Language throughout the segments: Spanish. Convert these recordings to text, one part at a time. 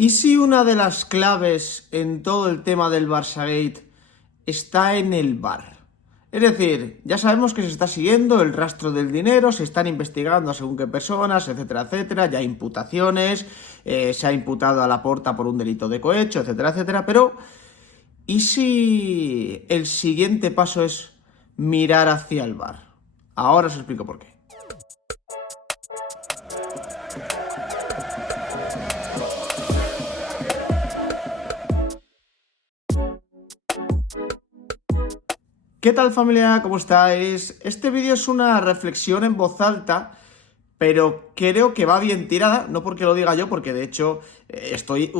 ¿Y si una de las claves en todo el tema del Barçagate está en el VAR? Es decir, ya sabemos que se está siguiendo el rastro del dinero, se están investigando a según qué personas, etcétera, etcétera, ya hay imputaciones, se ha imputado a Laporta por un delito de cohecho, etcétera, etcétera, pero ¿y si el siguiente paso es mirar hacia el VAR? Ahora os explico por qué. ¿Qué tal, familia? ¿Cómo estáis? Este vídeo es una reflexión en voz alta, pero creo que va bien tirada, no porque lo diga yo, porque de hecho estoy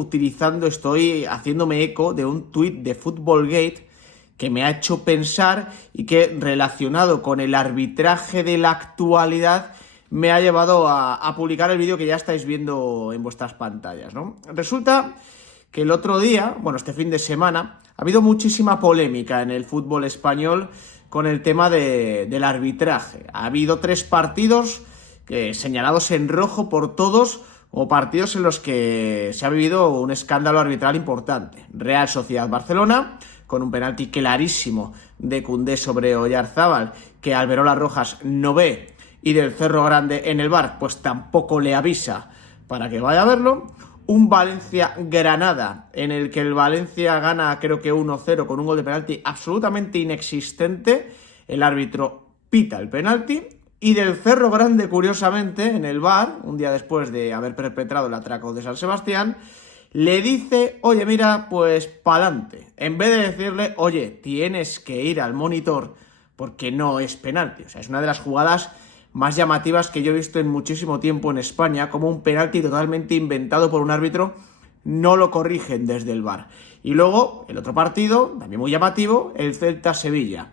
haciéndome eco de un tuit de Footballgate que me ha hecho pensar y que, relacionado con el arbitraje de la actualidad, me ha llevado a publicar el vídeo que ya estáis viendo en vuestras pantallas, ¿no? Resulta que el otro día, este fin de semana, ha habido muchísima polémica en el fútbol español con el tema del arbitraje. Ha habido 3 partidos señalados en rojo por todos, o partidos en los que se ha vivido un escándalo arbitral importante. Real Sociedad Barcelona, con un penalti clarísimo de Koundé sobre Oyarzábal, que Alberola Rojas no ve, y del Cerro Grande en el VAR, pues tampoco le avisa para que vaya a verlo. Un Valencia-Granada, en el que el Valencia gana creo que 1-0 con un gol de penalti absolutamente inexistente. El árbitro pita el penalti. Y del Cerro Grande, curiosamente, en el VAR, un día después de haber perpetrado el atraco de San Sebastián, le dice, oye, mira, pues pa'lante. En vez de decirle, oye, tienes que ir al monitor porque no es penalti. O sea, es una de las jugadas más llamativas que yo he visto en muchísimo tiempo en España, como un penalti totalmente inventado por un árbitro no lo corrigen desde el VAR. Y luego, el otro partido, también muy llamativo, el Celta-Sevilla,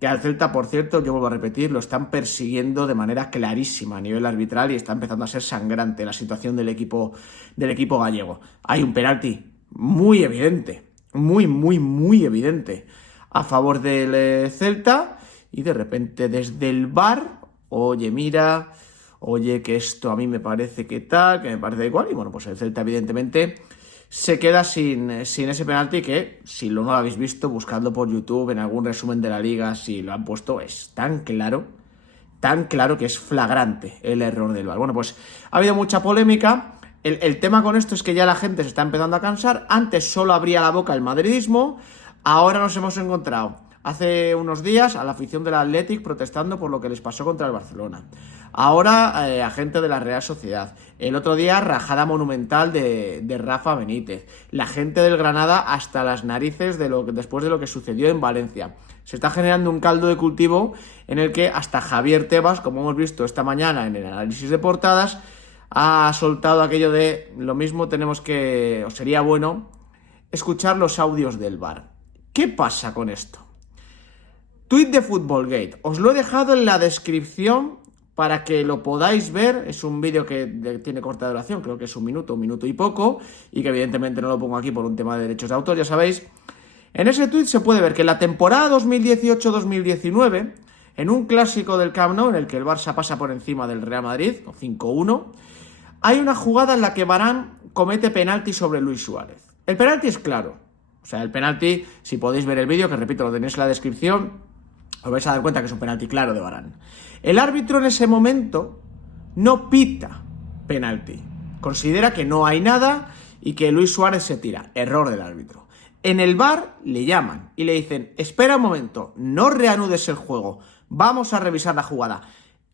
que al Celta, por cierto, yo vuelvo a repetir, lo están persiguiendo de manera clarísima a nivel arbitral y está empezando a ser sangrante la situación del equipo gallego. Hay un penalti muy evidente, muy evidente a favor del Celta, y de repente desde el VAR, oye, mira, oye, que esto a mí me parece que tal, que me parece igual, y pues el Celta evidentemente se queda sin ese penalti que, si no lo habéis visto, buscadlo por YouTube, en algún resumen de la liga, si lo han puesto, es tan claro que es flagrante el error del VAR. Pues ha habido mucha polémica. El tema con esto es que ya la gente se está empezando a cansar. Antes solo abría la boca el madridismo, ahora nos hemos encontrado hace unos días a la afición del Athletic protestando por lo que les pasó contra el Barcelona. Ahora a gente de la Real Sociedad. El otro día rajada monumental de Rafa Benítez. La gente del Granada hasta las narices después de lo que sucedió en Valencia. Se está generando un caldo de cultivo en el que hasta Javier Tebas, como hemos visto esta mañana en el análisis de portadas, ha soltado aquello de lo mismo sería bueno escuchar los audios del VAR. ¿Qué pasa con esto? Tuit de Footballgate. Os lo he dejado en la descripción para que lo podáis ver. Es un vídeo que tiene corta duración, creo que es un minuto y poco, y que evidentemente no lo pongo aquí por un tema de derechos de autor, ya sabéis. En ese tuit se puede ver que en la temporada 2018-2019, en un clásico del Camp Nou, en el que el Barça pasa por encima del Real Madrid, 5-1, hay una jugada en la que Varane comete penalti sobre Luis Suárez. El penalti es claro. O sea, el penalti, si podéis ver el vídeo, que repito, lo tenéis en la descripción, os vais a dar cuenta que es un penalti claro de Varane. El árbitro en ese momento no pita penalti. Considera que no hay nada y que Luis Suárez se tira. Error del árbitro. En el VAR le llaman y le dicen, espera un momento, no reanudes el juego, vamos a revisar la jugada.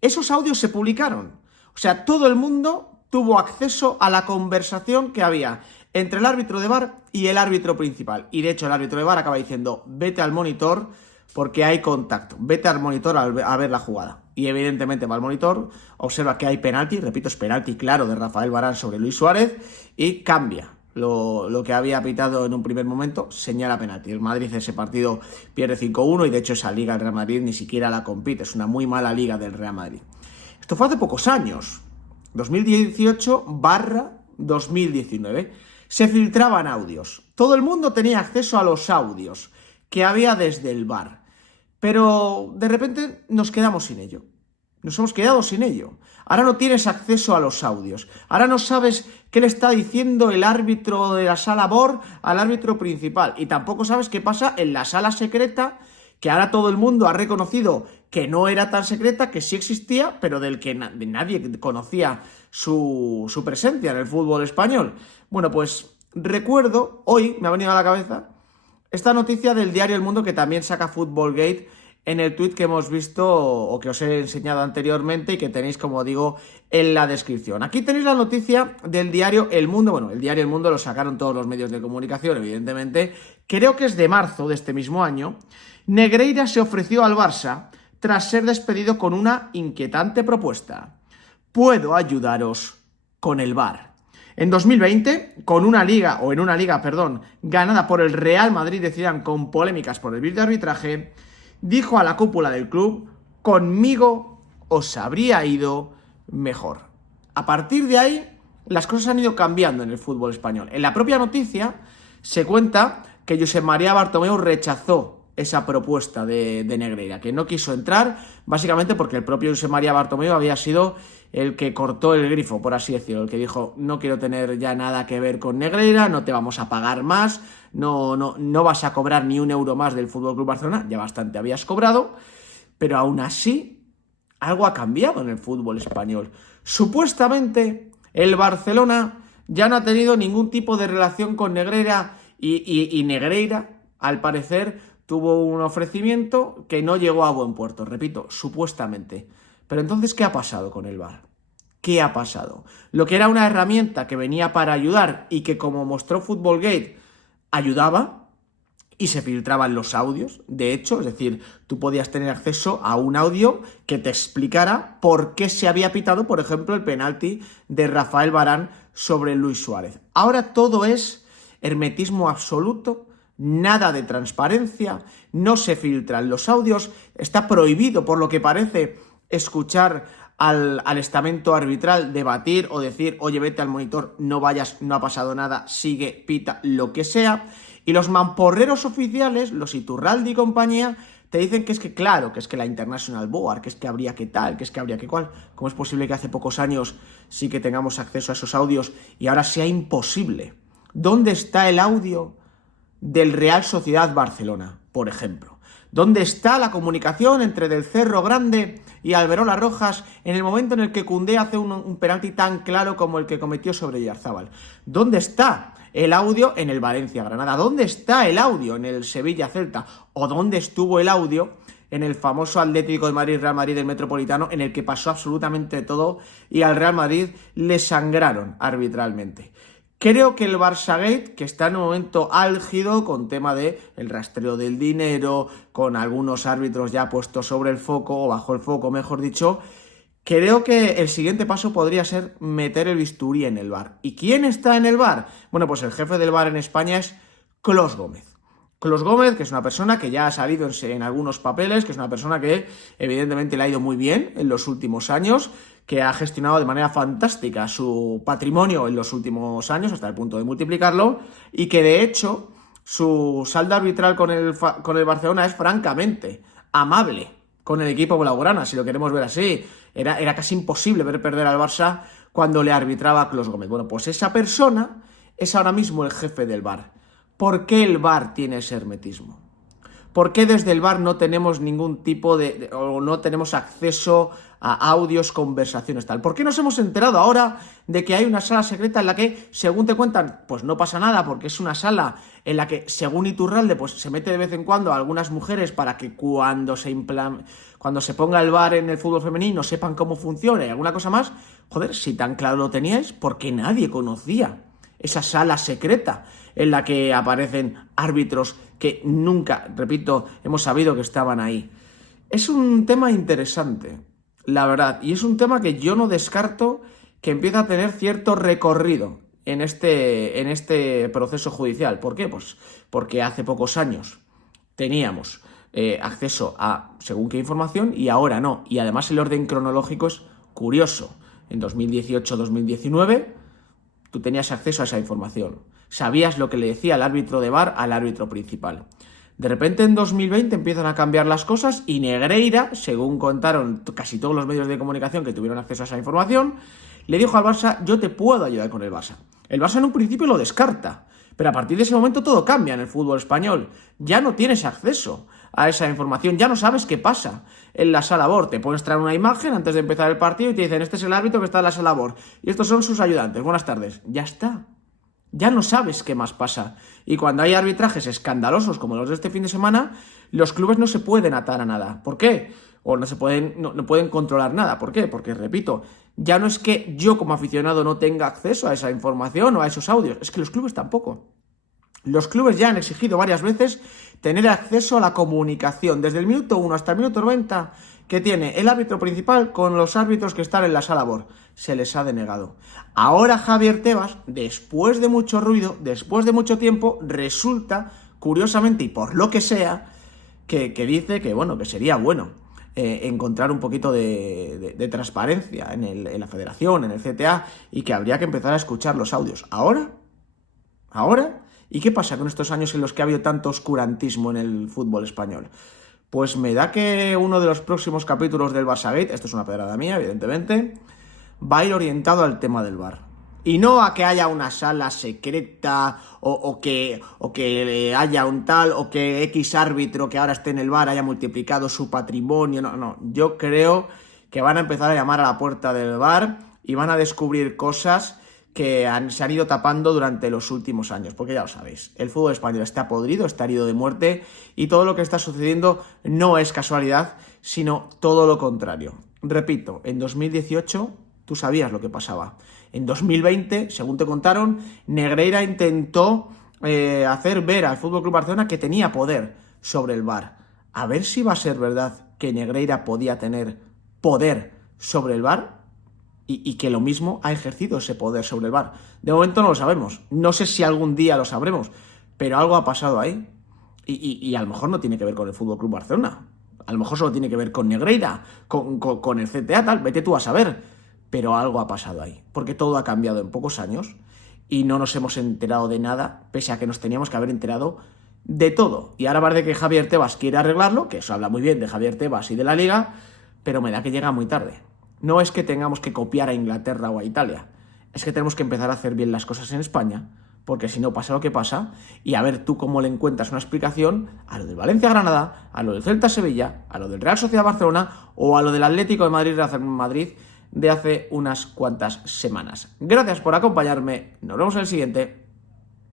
Esos audios se publicaron. O sea, todo el mundo tuvo acceso a la conversación que había entre el árbitro de VAR y el árbitro principal. Y de hecho el árbitro de VAR acaba diciendo, vete al monitor porque hay contacto, vete al monitor a ver la jugada. Y evidentemente va al monitor, observa que hay penalti, repito, es penalti claro de Rafael Varane sobre Luis Suárez, y cambia lo que había pitado en un primer momento, señala penalti. El Madrid ese partido pierde 5-1 y de hecho esa liga del Real Madrid ni siquiera la compite, es una muy mala liga del Real Madrid. Esto fue hace pocos años, 2018-2019. Se filtraban audios, todo el mundo tenía acceso a los audios que había desde el VAR, pero de repente nos quedamos sin ello. Nos hemos quedado sin ello. Ahora no tienes acceso a los audios. Ahora no sabes qué le está diciendo el árbitro de la sala VAR al árbitro principal. Y tampoco sabes qué pasa en la sala secreta, que ahora todo el mundo ha reconocido que no era tan secreta, que sí existía, pero del que nadie conocía su presencia en el fútbol español. Bueno, pues recuerdo, hoy me ha venido a la cabeza esta noticia del diario El Mundo, que también saca Footballgate, en el tuit que hemos visto o que os he enseñado anteriormente y que tenéis, como digo, en la descripción. Aquí tenéis la noticia del diario El Mundo. Bueno, el diario El Mundo lo sacaron todos los medios de comunicación, evidentemente. Creo que es de marzo de este mismo año. Negreira se ofreció al Barça tras ser despedido con una inquietante propuesta. Puedo ayudaros con el VAR. En 2020, en una liga, ganada por el Real Madrid de Zidane con polémicas por el vídeo de arbitraje, dijo a la cúpula del club: conmigo os habría ido mejor. A partir de ahí, las cosas han ido cambiando en el fútbol español. En la propia noticia se cuenta que Josep María Bartomeu rechazó esa propuesta de Negreira, que no quiso entrar, básicamente porque el propio Josep María Bartomeu había sido el que cortó el grifo, por así decirlo, el que dijo: no quiero tener ya nada que ver con Negreira, no te vamos a pagar más, no vas a cobrar ni un euro más del FC Barcelona, ya bastante habías cobrado, pero aún así algo ha cambiado en el fútbol español. Supuestamente el Barcelona ya no ha tenido ningún tipo de relación con Negreira y Negreira, al parecer, tuvo un ofrecimiento que no llegó a buen puerto, repito, supuestamente. Pero entonces, ¿qué ha pasado con el VAR? ¿Qué ha pasado? Lo que era una herramienta que venía para ayudar y que, como mostró Footballgate, ayudaba y se filtraban los audios, de hecho, es decir, tú podías tener acceso a un audio que te explicara por qué se había pitado, por ejemplo, el penalti de Rafael Varane sobre Luis Suárez. Ahora todo es hermetismo absoluto, nada de transparencia, no se filtran los audios, está prohibido, por lo que parece, escuchar al estamento arbitral debatir o decir: oye, vete al monitor, no vayas, no ha pasado nada, sigue, pita, lo que sea. Y los mamporreros oficiales, los Iturralde y compañía, te dicen que es que, claro, que es que la International Board, que es que habría que tal, que es que habría que cual. ¿Cómo es posible que hace pocos años sí que tengamos acceso a esos audios y ahora sea imposible? ¿Dónde está el audio del Real Sociedad Barcelona, por ejemplo? ¿Dónde está la comunicación entre Del Cerro Grande y Alberola Rojas en el momento en el que Koundé hace un penalti tan claro como el que cometió sobre Oyarzabal? ¿Dónde está el audio en el Valencia-Granada? ¿Dónde está el audio en el Sevilla-Celta? ¿O dónde estuvo el audio en el famoso Atlético de Madrid-Real Madrid del Metropolitano, en el que pasó absolutamente todo y al Real Madrid le sangraron arbitralmente? Creo que el Barçagate, que está en un momento álgido con tema de el rastreo del dinero, con algunos árbitros ya puestos sobre el foco, o bajo el foco, mejor dicho, creo que el siguiente paso podría ser meter el bisturí en el VAR. ¿Y quién está en el VAR? Bueno, pues el jefe del VAR en España es Clos Gómez. Clos Gómez, que es una persona que ya ha salido en algunos papeles, que es una persona que evidentemente le ha ido muy bien en los últimos años, que ha gestionado de manera fantástica su patrimonio en los últimos años, hasta el punto de multiplicarlo, y que de hecho su saldo arbitral con el Barcelona es francamente amable con el equipo blaugrana, si lo queremos ver así. Era casi imposible ver perder al Barça cuando le arbitraba a Clos Gómez. Bueno, pues esa persona es ahora mismo el jefe del VAR. ¿Por qué el VAR tiene ese hermetismo? ¿Por qué desde el VAR no tenemos ningún tipo o no tenemos acceso a audios, conversaciones, tal? ¿Por qué nos hemos enterado ahora de que hay una sala secreta en la que, según te cuentan, pues no pasa nada, porque es una sala en la que, según Iturralde, pues se mete de vez en cuando a algunas mujeres para que cuando se ponga el VAR en el fútbol femenino sepan cómo funciona y alguna cosa más? Joder, si tan claro lo teníais, ¿por qué nadie conocía esa sala secreta en la que aparecen árbitros que nunca, repito, hemos sabido que estaban ahí? Es un tema interesante, la verdad, y es un tema que yo no descarto que empiece a tener cierto recorrido en este proceso judicial. ¿Por qué? Pues porque hace pocos años teníamos acceso a según qué información y ahora no. Y además el orden cronológico es curioso. En 2018-2019 tú tenías acceso a esa información. Sabías lo que le decía el árbitro de VAR al árbitro principal. De repente en 2020 empiezan a cambiar las cosas y Negreira, según contaron casi todos los medios de comunicación que tuvieron acceso a esa información, le dijo al Barça: yo te puedo ayudar con el Barça. El Barça en un principio lo descarta, pero a partir de ese momento todo cambia en el fútbol español. Ya no tienes acceso a esa información, ya no sabes qué pasa en la sala BOR. Te pueden traer una imagen antes de empezar el partido y te dicen: este es el árbitro que está en la sala BOR y estos son sus ayudantes, buenas tardes. Ya está. Ya no sabes qué más pasa. Y cuando hay arbitrajes escandalosos como los de este fin de semana, los clubes no se pueden atar a nada. ¿Por qué? O no pueden controlar nada. ¿Por qué? Porque, repito, ya no es que yo como aficionado no tenga acceso a esa información o a esos audios, es que los clubes tampoco. Los clubes ya han exigido varias veces tener acceso a la comunicación desde el minuto 1 hasta el minuto 90 que tiene el árbitro principal con los árbitros que están en la sala BOR. Se les ha denegado. Ahora Javier Tebas, después de mucho ruido, después de mucho tiempo, resulta, curiosamente y por lo que sea, que dice que, bueno, que sería bueno encontrar un poquito de transparencia en la federación, en el CTA, y que habría que empezar a escuchar los audios. ¿Ahora? ¿Y qué pasa con estos años en los que ha habido tanto oscurantismo en el fútbol español? Pues me da que uno de los próximos capítulos del Barçagate, esto es una pedrada mía, evidentemente, va a ir orientado al tema del VAR. Y no a que haya una sala secreta o que haya un tal, o que X árbitro que ahora esté en el VAR haya multiplicado su patrimonio. No. Yo creo que van a empezar a llamar a la puerta del VAR y van a descubrir cosas que se han ido tapando durante los últimos años, porque ya lo sabéis, el fútbol español está podrido, está herido de muerte, y todo lo que está sucediendo no es casualidad, sino todo lo contrario. Repito, en 2018 tú sabías lo que pasaba. En 2020, según te contaron, Negreira intentó hacer ver al FC Barcelona que tenía poder sobre el VAR. A ver si va a ser verdad que Negreira podía tener poder sobre el VAR, y que lo mismo ha ejercido ese poder sobre el VAR. De momento no lo sabemos. No sé si algún día lo sabremos, pero algo ha pasado ahí. Y a lo mejor no tiene que ver con el FC Barcelona. A lo mejor solo tiene que ver con Negreira, con el CTA, tal. Vete tú a saber. Pero algo ha pasado ahí. Porque todo ha cambiado en pocos años y no nos hemos enterado de nada, pese a que nos teníamos que haber enterado de todo. Y ahora parece que Javier Tebas quiere arreglarlo, que eso habla muy bien de Javier Tebas y de la Liga, pero me da que llega muy tarde. No es que tengamos que copiar a Inglaterra o a Italia, es que tenemos que empezar a hacer bien las cosas en España, porque si no pasa lo que pasa, y a ver tú cómo le encuentras una explicación a lo del Valencia-Granada, a lo del Celta-Sevilla, a lo del Real Sociedad-Barcelona o a lo del Atlético de Madrid de hace unas cuantas semanas. Gracias por acompañarme, nos vemos en el siguiente.